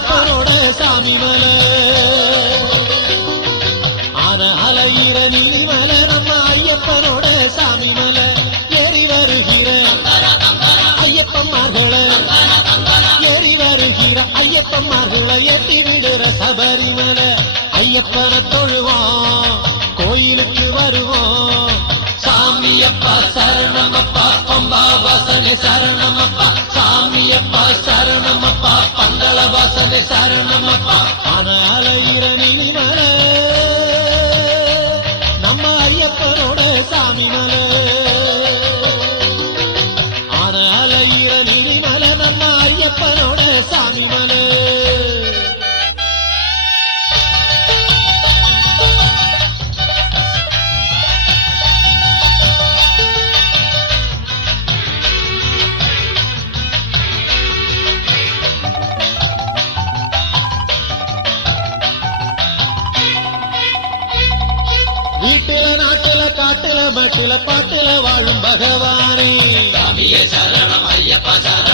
ஐயப்பனோட சாமி மலை ஆன அலையிற நீலிமலை நம்ம ஐயப்பனோட சாமி மலை ஏறி வருகிற ஐயப்பன்மார்களை ஏறி வருகிற ஐயப்பன்மார்களை எட்டி விடுற சபரிமலை ஐயப்பனை தொழுவோம் கோயிலுக்கு வருவோம் சாமியப்பா சரணமப்பா பம்பா வாசனை சரணமப்பா சாமியப்பா சரணமப்பா பந்தள வாசனை சரணமப்பா ஆன அலையிற நீலிமலை நம்ம ஐயப்பனோட சாமி மலை ஆன அலையிற நீலிமலை நம்ம ஐயப்பனோட சாமி மலை வீட்டில நாட்டுல காட்டுல மட்டில பாட்டுல வாழும் பகவானே சாமியே சரணம் ஐயப்பா சரணம்